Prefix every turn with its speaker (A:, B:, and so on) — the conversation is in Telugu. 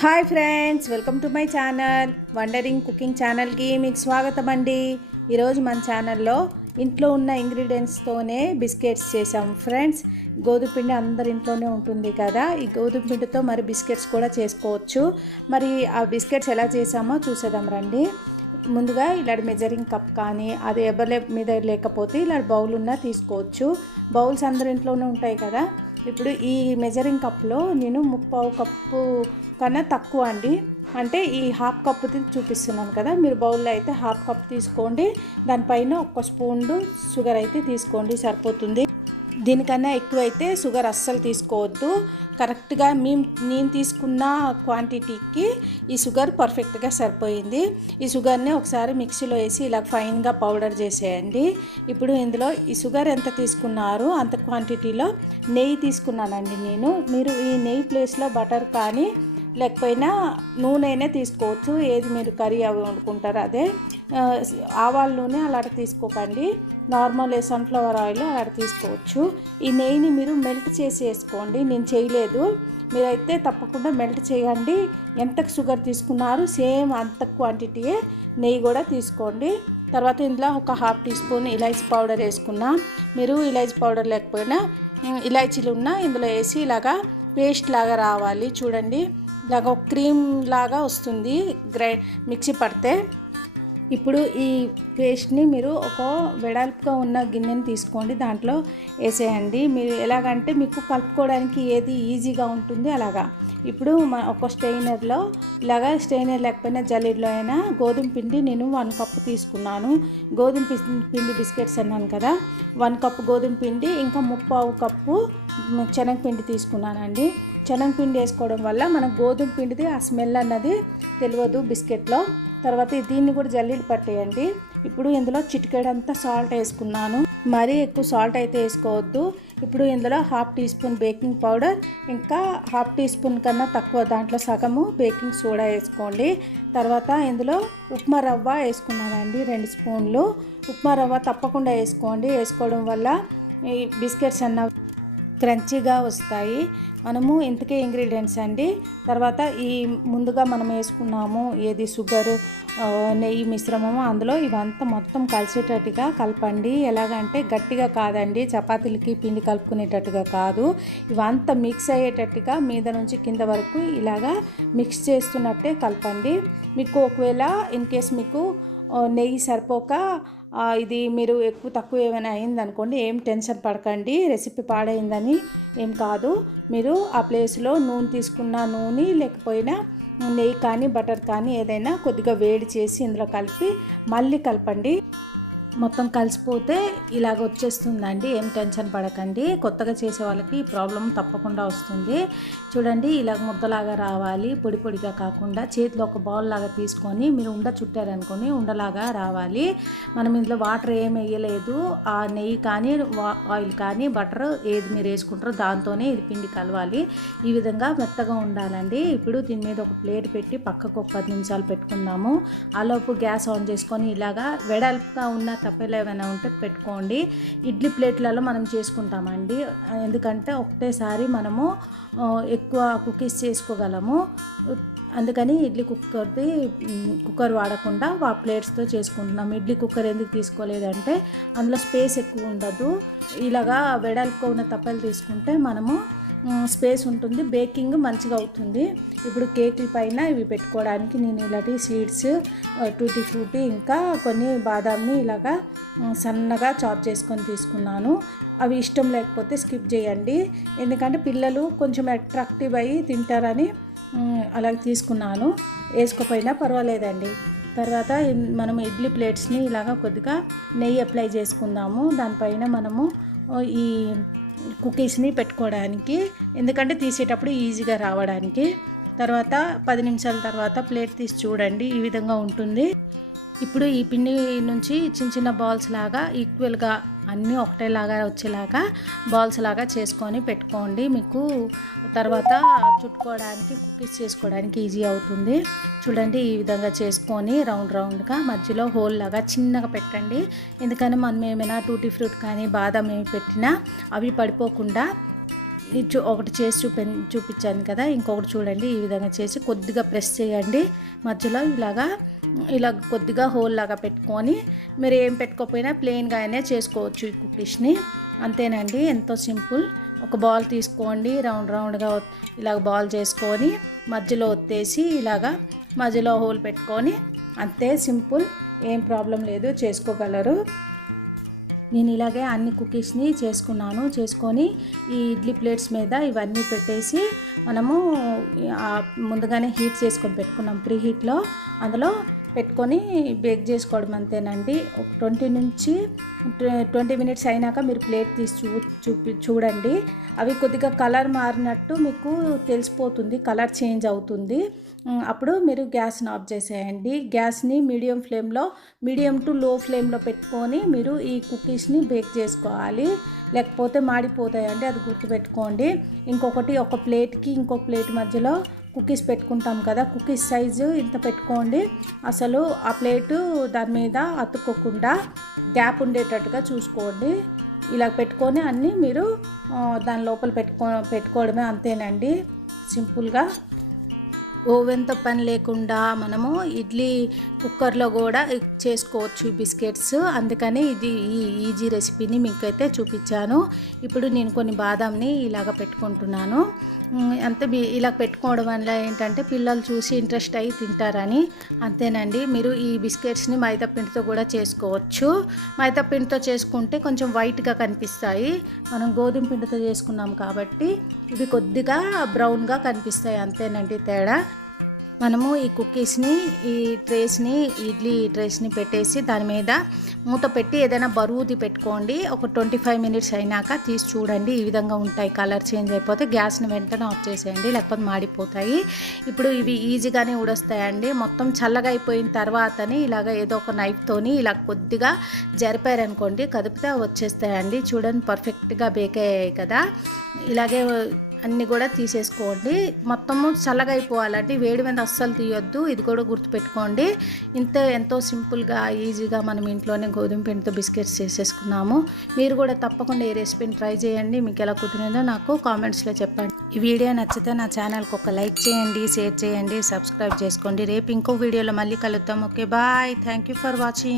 A: Hi friends welcome to my channel wandering cooking ఛానల్కి మీకు స్వాగతం అండి. ఈరోజు మన ఛానల్లో ఇంట్లో ఉన్న ఇంగ్రీడియంట్స్తోనే బిస్కెట్స్ చేసాం ఫ్రెండ్స్ గోధుమ పిండి అందరి ఇంట్లోనే ఉంటుంది కదా ఈ గోధుమ పిండితో మరి బిస్కెట్స్ కూడా చేసుకోవచ్చు. మరి ఆ బిస్కెట్స్ ఎలా చేసామో చూసేద్దాం రండి. ముందుగా ఇలాంటి మెజరింగ్ కప్ కానీ అది ఎవరి మీద లేకపోతే ఇలాంటి బౌల్ ఉన్నా తీసుకోవచ్చు. బౌల్స్ అందరి ఇంట్లోనే ఉంటాయి కదా ఇప్పుడు ఈ మెజరింగ్ కప్లో నేను ముప్పావు కప్పు కన్నా తక్కువ అండి. అంటే ఈ హాఫ్ కప్పు చూపిస్తున్నాను కదా మీరు బౌల్లో అయితే హాఫ్ కప్ తీసుకోండి. దానిపైన ఒక స్పూన్ షుగర్ అయితే తీసుకోండి సరిపోతుంది. దీనికన్నా ఎక్కువైతే షుగర్ అస్సలు తీసుకోవద్దు. కరెక్ట్గా మేము నేను తీసుకున్న క్వాంటిటీకి ఈ షుగర్ పర్ఫెక్ట్గా సరిపోయింది. ఈ షుగర్ని ఒకసారి మిక్సీలో వేసి ఇలా ఫైన్గా పౌడర్ చేసేయండి. ఇప్పుడు ఇందులో ఈ షుగర్ ఎంత తీసుకున్నారు అంత క్వాంటిటీలో నెయ్యి తీసుకున్నానండి నేను. మీరు ఈ నెయ్యి ప్లేస్లో బటర్ కానీ లేకపోయినా నూనె అయినా తీసుకోవచ్చు. ఏది మీరు కర్రీ అవి వండుకుంటారో అదే. ఆవాల నూనె అలాంటి తీసుకోకండి. నార్మల్ సన్ఫ్లవర్ ఆయిల్ అలాంటి తీసుకోవచ్చు. ఈ నెయ్యిని మీరు మెల్ట్ చేసి వేసుకోండి నేను చేయలేదు. మీరైతే తప్పకుండా మెల్ట్ చేయండి. ఎంత షుగర్ తీసుకున్నారు సేమ్ అంత క్వాంటిటీయే నెయ్యి కూడా తీసుకోండి. తర్వాత ఇందులో ఒక హాఫ్ టీ స్పూన్ ఇలాచి పౌడర్ వేసుకున్నా. మీరు ఇలాచి పౌడర్ లేకపోయినా ఇలాచీలు ఉన్నా ఇందులో వేసి ఇలాగా పేస్ట్ లాగా రావాలి. చూడండి. ఇలాగ ఒక క్రీమ్ లాగా వస్తుంది గ్రై మిక్సీ పడితే. ఇప్పుడు ఈ పేస్ట్ని మీరు ఒక వెడల్పుగా ఉన్న గిన్నెని తీసుకోండి దాంట్లో వేసేయండి. మీరు ఎలాగంటే మీకు కలుపుకోవడానికి ఏది ఈజీగా ఉంటుంది అలాగా. ఇప్పుడు మా ఒక స్టెయినర్లో ఇలాగా స్టెయినర్ లేకపోయినా జల్లీలో అయినా గోధుమ పిండి నేను వన్ కప్ తీసుకున్నాను. గోధుమ పిండి బిస్కెట్స్ అన్నాను కదా వన్ కప్ గోధుమ పిండి ఇంకా ముప్పావు కప్పు శనగపిండి తీసుకున్నానండి. శనగపిండి వేసుకోవడం వల్ల మన గోధుమ పిండిది ఆ స్మెల్ అన్నది తెలియదు బిస్కెట్లో. తర్వాత దీన్ని కూడా జల్లీలు పట్టేయండి. ఇప్పుడు ఇందులో చిటికెడంతా సాల్ట్ వేసుకున్నాను. మరీ ఎక్కువ సాల్ట్ అయితే వేసుకోవద్దు. ఇప్పుడు ఇందులో half teaspoon baking powder ఇంకా హాఫ్ టీ స్పూన్ కన్నా తక్కువ దాంట్లో సగము బేకింగ్ సోడా వేసుకోండి. తర్వాత ఇందులో ఉప్మా రవ్వ వేసుకున్నానండి రెండు స్పూన్లు. ఉప్మా రవ్వ తప్పకుండా వేసుకోండి. వేసుకోవడం వల్ల ఈ బిస్కెట్స్ అన్న క్రంచీగా వస్తాయి. మనము ఇంతకే ఇంగ్రీడియంట్స్ అండి. తర్వాత ఈ ముందుగా మనం వేసుకున్నాము ఏది షుగర్ నెయ్యి మిశ్రమము అందులో ఇవంతా మొత్తం కలిసేటట్టుగా కలపండి. ఎలాగంటే గట్టిగా కాదండి. చపాతీలకి పిండి కలుపుకునేటట్టుగా కాదు. ఇవంతా మిక్స్ అయ్యేటట్టుగా మీద నుంచి కింద వరకు ఇలాగా మిక్స్ చేస్తున్నట్టే కలపండి. మీకు ఒకవేళ ఇన్ కేస్ మీకు నెయ్యి సరిపోక ఇది మీరు ఎక్కువ తక్కువ ఏమైనా అయిందనుకోండి ఏం టెన్షన్ పడకండి రెసిపీ పాడైందని ఏం కాదు. మీరు ఆ ప్లేస్లో నూనె తీసుకున్న నూనె లేకపోయినా నెయ్యి కానీ బటర్ కానీ ఏదైనా కొద్దిగా వేడి చేసి ఇందులో కలిపి మళ్ళీ కలపండి. మొత్తం కలిసిపోతే ఇలాగ వచ్చేస్తుందండి. ఏం టెన్షన్ పడకండి. కొత్తగా చేసే వాళ్ళకి ఈ ప్రాబ్లం తప్పకుండా వస్తుంది. చూడండి ఇలాగ ముద్దలాగా రావాలి. పొడి పొడిగా కాకుండా చేతిలో ఒక బౌల్ లాగా తీసుకొని మీరు ఉండ చుట్టారనుకొని ఉండలాగా రావాలి. మనం ఇందులో వాటర్ ఏం వేయలేదు. ఆ నెయ్యి కానీ వా- ఆయిల్ కానీ బటర్ ఏది మీరు వేసుకుంటారో దాంతోనే ఇది పిండి కలవాలి. ఈ విధంగా మెత్తగా ఉండాలండి. ఇప్పుడు దీని మీద ఒక ప్లేట్ పెట్టి పక్కకు ఒక పది నిమిషాలు పెట్టుకుందాము. ఆలోపు గ్యాస్ ఆన్ చేసుకొని ఇలాగా వెడల్పుగా ఉన్న తప్పేలు ఏమైనా ఉంటే పెట్టుకోండి. ఇడ్లీ ప్లేట్లలో మనం చేసుకుంటామండి. ఎందుకంటే ఒకటేసారి మనము ఎక్కువ కుకీస్ చేసుకోగలము. అందుకని ఇడ్లీ కుక్కర్ది కుక్కర్ వాడకుండా ఆ ప్లేట్స్తో చేసుకుంటున్నాం ఇడ్లీ కుక్కర్ ఎందుకు తీసుకోలేదంటే అందులో స్పేస్ ఎక్కువ ఉండదు. ఇలాగా వెడల్పుగా ఉన్న తప్పలు తీసుకుంటే మనము స్పేస్ ఉంటుంది బేకింగ్ మంచిగా అవుతుంది. ఇప్పుడు కేకుల పైన ఇవి పెట్టుకోవడానికి నేను ఇలాంటి సీడ్స్ టూటీ ఫ్రూటీ ఇంకా కొన్ని బాదాంని ఇలాగా సన్నగా చాప్ చేసుకొని తీసుకున్నాను. అవి ఇష్టం లేకపోతే స్కిప్ చేయండి. ఎందుకంటే పిల్లలు కొంచెం అట్రాక్టివ్ అయ్యి తింటారని అలా తీసుకున్నాను. వేసుకోపోయినా పర్వాలేదండి. తర్వాత మనం ఇడ్లీ ప్లేట్స్ని ఇలాగా కొద్దిగా నెయ్యి అప్లై చేసుకుందాము. దానిపైన మనము ఈ కుకీస్ని పెట్టుకోవడానికి ఎందుకంటే తీసేటప్పుడు ఈజీగా రావడానికి. తర్వాత పది నిమిషాల తర్వాత ప్లేట్ తీసి చూడండి ఈ విధంగా ఉంటుంది. ఇప్పుడు ఈ పిండి నుంచి చిన్న చిన్న బాల్స్ లాగా ఈక్వల్గా అన్నీ ఒకటేలాగా వచ్చేలాగా బాల్స్ లాగా చేసుకొని పెట్టుకోండి. మీకు తర్వాత చుట్టుకోవడానికి కుకీస్ చేసుకోవడానికి ఈజీ అవుతుంది. చూడండి ఈ విధంగా చేసుకొని రౌండ్ రౌండ్గా మధ్యలో హోల్ లాగా చిన్నగా పెట్టండి. ఎందుకని మనం ఏమైనా టూటీ ఫ్రూట్ కానీ బాదం ఏమి పెట్టినా అవి పడిపోకుండా చూ ఒకటి చేసి చూపి చూపించాను కదా ఇంకొకటి చూడండి ఈ విధంగా చేసి కొద్దిగా ప్రెస్ చేయండి. మధ్యలో ఇలాగా ఇలా కొద్దిగా హోల్ లాగా పెట్టుకొని మీరు ఏం పెట్టుకోకపోయినా ప్లెయిన్గా అయినా చేసుకోవచ్చు ఈ కుకీస్ని అంతేనండి ఎంతో సింపుల్. ఒక బాల్ తీసుకోండి రౌండ్ రౌండ్గా ఇలాగ బాల్ చేసుకొని మధ్యలో ఒత్తేసి ఇలాగా మధ్యలో హోల్ పెట్టుకొని అంతే సింపుల్ ఏం ప్రాబ్లం లేదు చేసుకోగలరు. నేను ఇలాగే అన్ని కుకీస్ని చేసుకున్నాను. చేసుకొని ఈ ఇడ్లీ ప్లేట్స్ మీద ఇవన్నీ పెట్టేసి మనము ముందుగానే హీట్ చేసుకొని పెట్టుకున్నాం. ప్రీ హీట్లో అందులో పెట్టుకొని బేక్ చేసుకోవడం అంతేనండి. ఒక ట్వంటీ నుంచి ట్వంటీ మినిట్స్ అయినాక మీరు ప్లేట్ తీసి చూ చూపి చూడండి. అవి కొద్దిగా కలర్ మారినట్టు మీకు తెలిసిపోతుంది కలర్ చేంజ్ అవుతుంది. అప్పుడు మీరు గ్యాస్ని ఆఫ్ చేసేయండి. గ్యాస్ని మీడియం ఫ్లేమ్లో మీడియం టు లో ఫ్లేమ్లో పెట్టుకొని మీరు ఈ కుకీస్ని బేక్ చేసుకోవాలి. లేకపోతే మాడిపోతాయండి అది గుర్తుపెట్టుకోండి. ఇంకొకటి ఒక ప్లేట్కి ఇంకొక ప్లేట్ మధ్యలో కుకీస్ పెట్టుకుంటాం కదా కుకీస్ సైజు ఇంత పెట్టుకోండి. అసలు ఆ ప్లేటు దాని మీద అతుక్కోకుండా గ్యాప్ ఉండేటట్టుగా చూసుకోండి. ఇలా పెట్టుకొని అన్నీ మీరు దాని లోపల పెట్టుకో పెట్టుకోవడమే అంతేనండి. సింపుల్గా. ఓవెన్తో పని లేకుండా మనము ఇడ్లీ కుక్కర్లో కూడా చేసుకోవచ్చు బిస్కెట్స్. అందుకని ఇది ఈ ఈజీ రెసిపీని మీకైతే చూపించాను. ఇప్పుడు నేను కొన్ని బాదాంని ఇలాగ పెట్టుకుంటున్నాను. అంతే ఇలా పెట్టుకోవడం వల్ల ఏంటంటే పిల్లలు చూసి ఇంట్రెస్ట్ అయ్యి తింటారని. అంతేనండి. మీరు ఈ బిస్కెట్స్ని మైదా పిండితో కూడా చేసుకోవచ్చు. మైదా పిండితో చేసుకుంటే కొంచెం వైట్గా కనిపిస్తాయి. మనం గోధుమ పిండితో చేసుకున్నాం కాబట్టి ఇవి కొద్దిగా బ్రౌన్గా కనిపిస్తాయి. అంతేనండి తేడా. మనము ఈ కుకీస్ని ఈ ట్రేస్ని ఇడ్లీ ట్రేస్ని పెట్టేసి దాని మీద మూత పెట్టి ఏదైనా బరువుది పెట్టుకోండి. ఒక ట్వంటీ ఫైవ్ మినిట్స్ అయినాక తీసి చూడండి. ఈ విధంగా ఉంటాయి. కలర్ చేంజ్ అయిపోతే గ్యాస్ని వెంటనే ఆఫ్ చేసేయండి. లేకపోతే మాడిపోతాయి. ఇప్పుడు ఇవి ఈజీగానే ఉడొస్తాయండి మొత్తం చల్లగా అయిపోయిన తర్వాతని ఇలాగ ఏదో ఒక నైఫ్తోని ఇలా కొద్దిగా జరిపారనుకోండి కదిపితే వచ్చేస్తాయండి. చూడండి పర్ఫెక్ట్గా బేక్ అయ్యాయి కదా. ఇలాగే అన్నీ కూడా తీసేసుకోండి. మొత్తము చల్లగా అయిపోవాలండి వేడి మీద అస్సలు తీయొద్దు. ఇది కూడా గుర్తుపెట్టుకోండి. ఇంత ఎంతో సింపుల్గా ఈజీగా మనం ఇంట్లోనే గోధుమ పిండితో బిస్కెట్స్ చేసేసుకున్నాము. మీరు కూడా తప్పకుండా ఈ రెసిపీని ట్రై చేయండి. మీకు ఎలా కుదిరిందో నాకు కామెంట్స్లో చెప్పండి. ఈ వీడియో నచ్చితే నా ఛానల్కి ఒక లైక్ చేయండి షేర్ చేయండి సబ్స్క్రైబ్ చేసుకోండి. రేపు ఇంకో వీడియోలో మళ్ళీ కలుద్దాం. Okay bye. Thank you for watching.